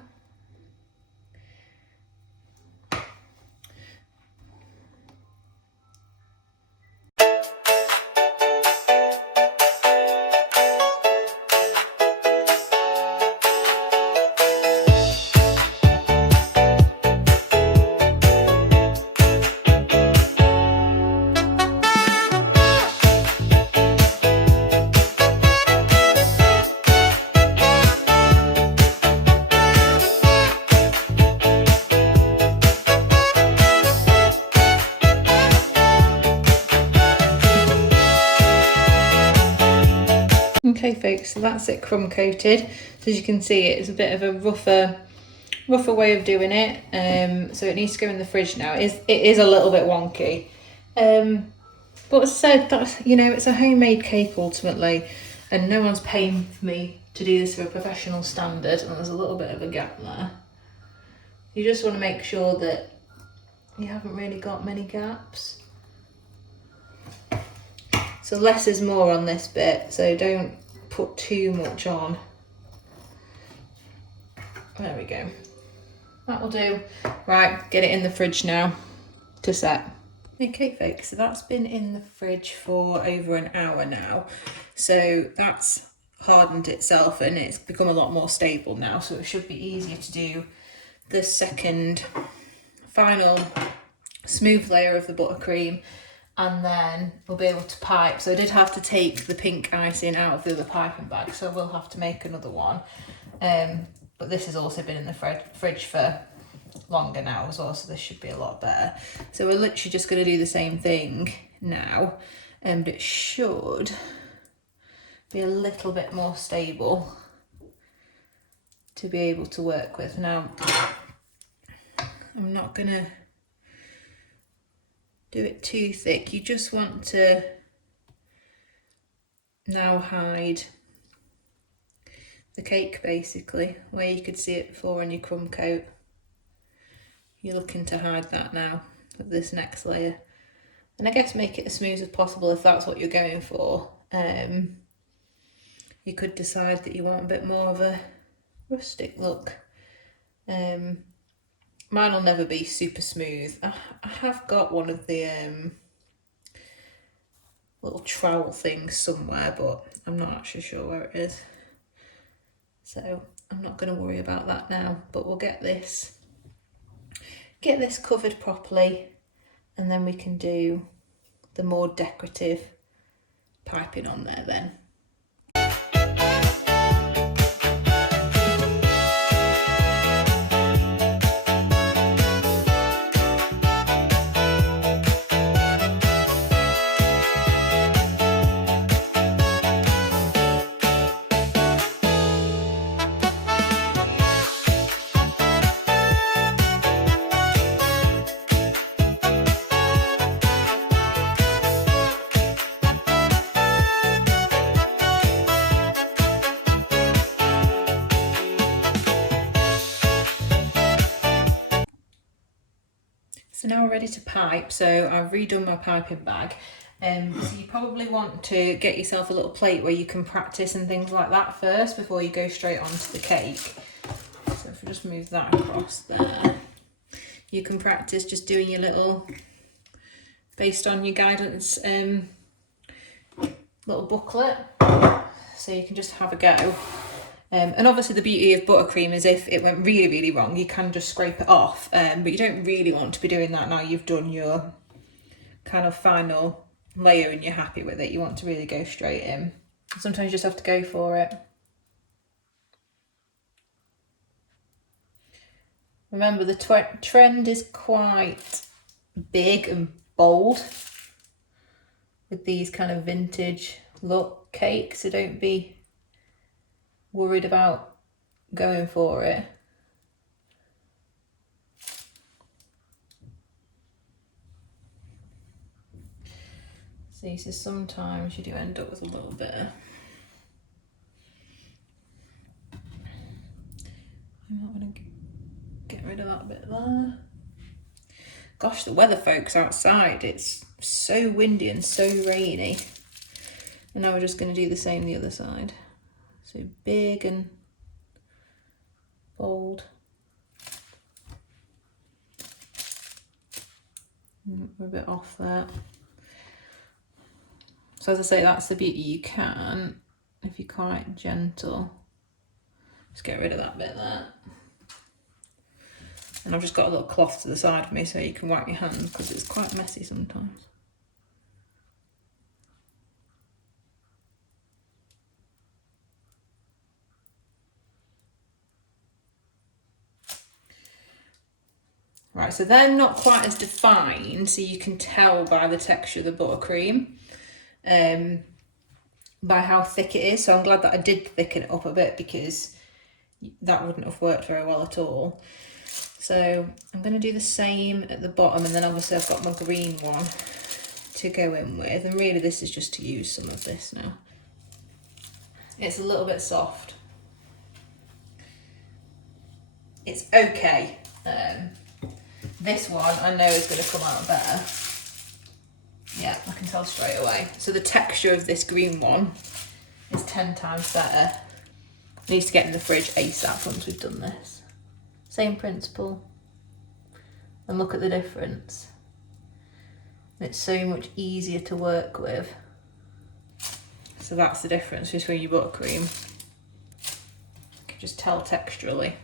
Okay folks, so that's it crumb coated. So as you can see, it's a bit of a rougher way of doing it. So it needs to go in the fridge now. It is a little bit wonky. But as I said, that's, you know, it's a homemade cake ultimately, and no one's paying for me to do this for a professional standard, and there's a little bit of a gap there. You just want to make sure that you haven't really got many gaps. So less is more on this bit, so don't put too much on. There we go. That'll do. Right, get it in the fridge now to set. Okay folks, so that's been in the fridge for over an hour now. So that's hardened itself and it's become a lot more stable now, so it should be easier to do the second final smooth layer of the buttercream, and then we'll be able to pipe. So I did have to take the pink icing out of the other piping bag, so we'll have to make another one. But this has also been in the fridge for longer now as well, so this should be a lot better. So we're literally just going to do the same thing now, and it should be a little bit more stable to be able to work with. Now, I'm not going to do it too thick. You just want to now hide the cake basically, where you could see it before on your crumb coat. You're looking to hide that now with this next layer, and I guess make it as smooth as possible if that's what you're going for. You could decide that you want a bit more of a rustic look. Mine will never be super smooth. I have got one of the little trowel things somewhere, but I'm not actually sure where it is. So I'm not going to worry about that now, but we'll get this covered properly, and then we can do the more decorative piping on there then. So now we're ready to pipe. So I've redone my piping bag. So you probably want to get yourself a little plate where you can practice and things like that first before you go straight onto the cake. So if we just move that across there, you can practice just doing your little, based on your guidance little booklet. So you can just have a go. And obviously the beauty of buttercream is if it went really, really wrong, you can just scrape it off. But you don't really want to be doing that now you've done your kind of final layer and you're happy with it. You want to really go straight in. Sometimes you just have to go for it. Remember, the trend is quite big and bold with these kind of vintage look cakes, so don't be worried about going for it. See, so sometimes you do end up with a little bit of... I'm not going to get rid of that bit there. Gosh, the weather, folks, outside, it's so windy and so rainy. And now we're just going to do the same the other side. So big and bold. We're a bit off there. So as I say, that's the beauty. You can, if you're quite gentle, just get rid of that bit there. And I've just got a little cloth to the side of me so you can wipe your hands because it's quite messy sometimes. Right, so they're not quite as defined, so you can tell by the texture of the buttercream, by how thick it is. So I'm glad that I did thicken it up a bit because that wouldn't have worked very well at all. So I'm going to do the same at the bottom, and then obviously I've got my green one to go in with, and really this is just to use some of this now. It's a little bit soft. It's okay. This one I know is going to come out better. Yeah, I can tell straight away. So the texture of this green one is 10 times better. It needs to get in the fridge ASAP once we've done this. Same principle. And look at the difference. It's so much easier to work with. So that's the difference between your buttercream. You can just tell texturally.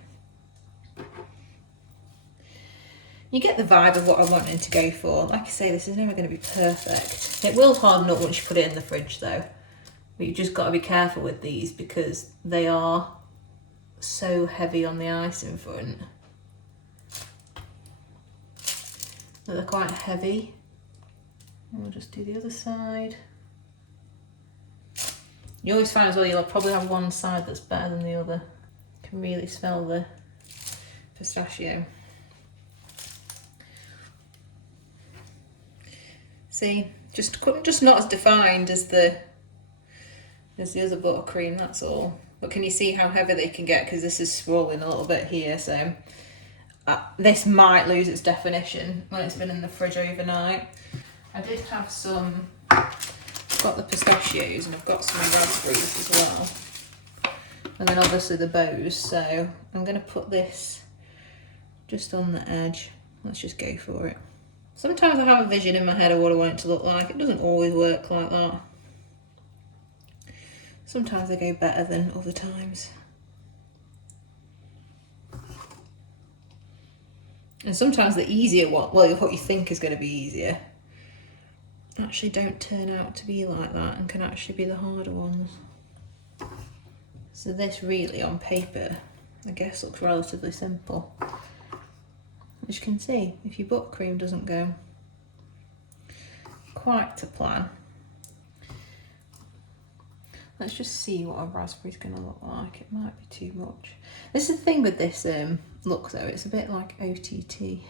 You get the vibe of what I'm wanting to go for. Like I say, this is never going to be perfect. It will harden up once you put it in the fridge though. But you've just got to be careful with these because they are so heavy on the ice in front. That they're quite heavy. And we'll just do the other side. You always find as well you'll probably have one side that's better than the other. You can really smell the pistachio. See, just not as defined as the other buttercream, that's all. But can you see how heavy they can get? Because this is swirling a little bit here, so this might lose its definition when it's been in the fridge overnight. I did have some, I've got the pistachios and I've got some raspberries as well. And then obviously the bows, so I'm going to put this just on the edge. Let's just go for it. Sometimes I have a vision in my head of what I want it to look like. It doesn't always work like that. Sometimes they go better than other times. And sometimes the easier one, well, what you think is going to be easier, actually don't turn out to be like that and can actually be the harder ones. So this really on paper, I guess, looks relatively simple. As you can see, if your buttercream doesn't go quite to plan. Let's just see what a raspberry's going to look like. It might be too much. This is the thing with this look though, it's a bit like OTT.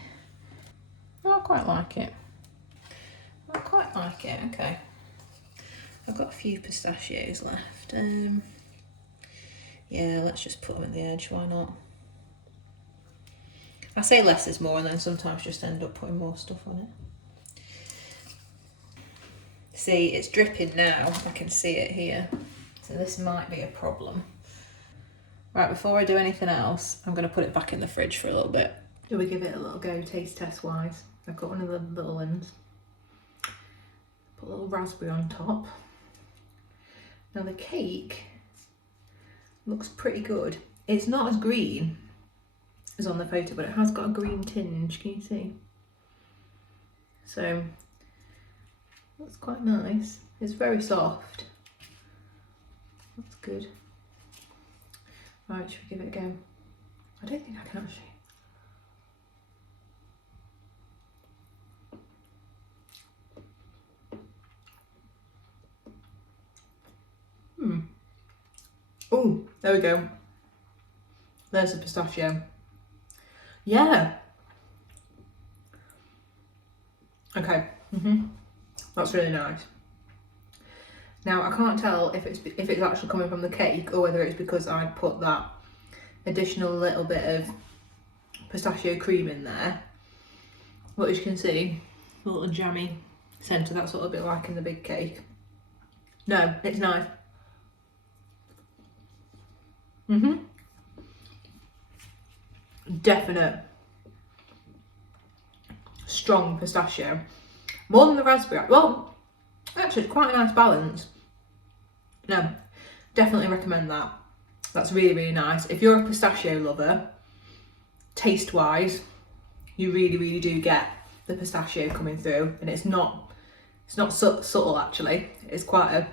Oh, I quite like it. I quite like it, okay. I've got a few pistachios left. Yeah, let's just put them at the edge, why not? I say less is more and then sometimes just end up putting more stuff on it. See, it's dripping now. I can see it here. So this might be a problem. Right, before I do anything else, I'm going to put it back in the fridge for a little bit. Do we give it a little go taste test wise? I've got one of the little ones. Put a little raspberry on top. Now the cake looks pretty good. It's not as green as on the photo, but it has got a green tinge, can you see? So, that's quite nice. It's very soft. That's good. Right, should we give it a go? I don't think I can actually. Oh, there we go. There's the pistachio. Yeah. Okay. That's really nice. Now I can't tell if it's actually coming from the cake or whether it's because I put that additional little bit of pistachio cream in there. But as you can see, a little jammy centre, that's a little bit like in the big cake. No, it's nice. Definite strong pistachio. More than the raspberry. Well, actually it's quite a nice balance. No, definitely recommend that. That's really, really nice. If you're a pistachio lover, taste wise, you really, really do get the pistachio coming through, and it's not subtle actually. It's quite a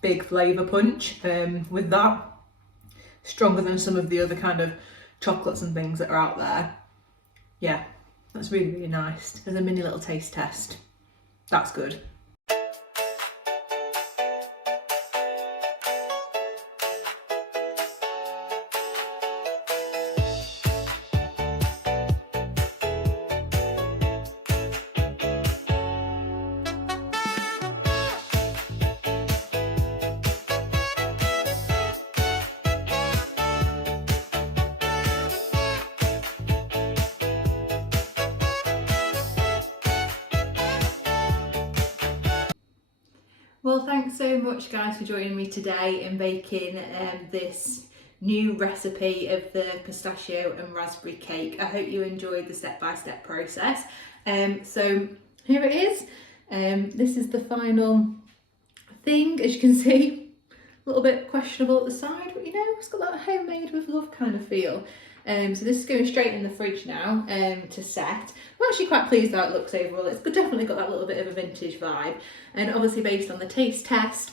big flavour punch with that. Stronger than some of the other kind of chocolates and things that are out there. Yeah, that's really, really nice. As a mini little taste test. That's good. Well, thanks so much guys for joining me today in baking this new recipe of the pistachio and raspberry cake. I hope you enjoyed the step-by-step process. So here it is. This is the final thing. As you can see, a little bit questionable at the side, but you know, it's got that homemade with love kind of feel. So this is going straight in the fridge now to set. I'm actually quite pleased how it looks overall. It's definitely got that little bit of a vintage vibe, and obviously based on the taste test,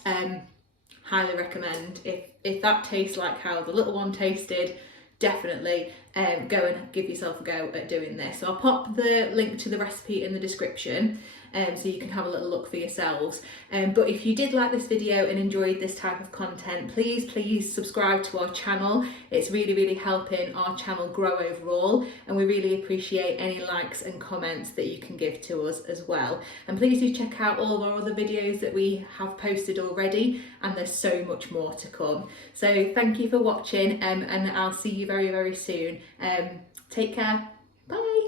highly recommend. If that tastes like how the little one tasted, definitely go and give yourself a go at doing this. So I'll pop the link to the recipe in the description so you can have a little look for yourselves. But if you did like this video and enjoyed this type of content, please subscribe to our channel. It's really, really helping our channel grow overall, and we really appreciate any likes and comments that you can give to us as well. And please do check out all of our other videos that we have posted already, and there's so much more to come. So thank you for watching, and I'll see you very, very soon. Take care. Bye.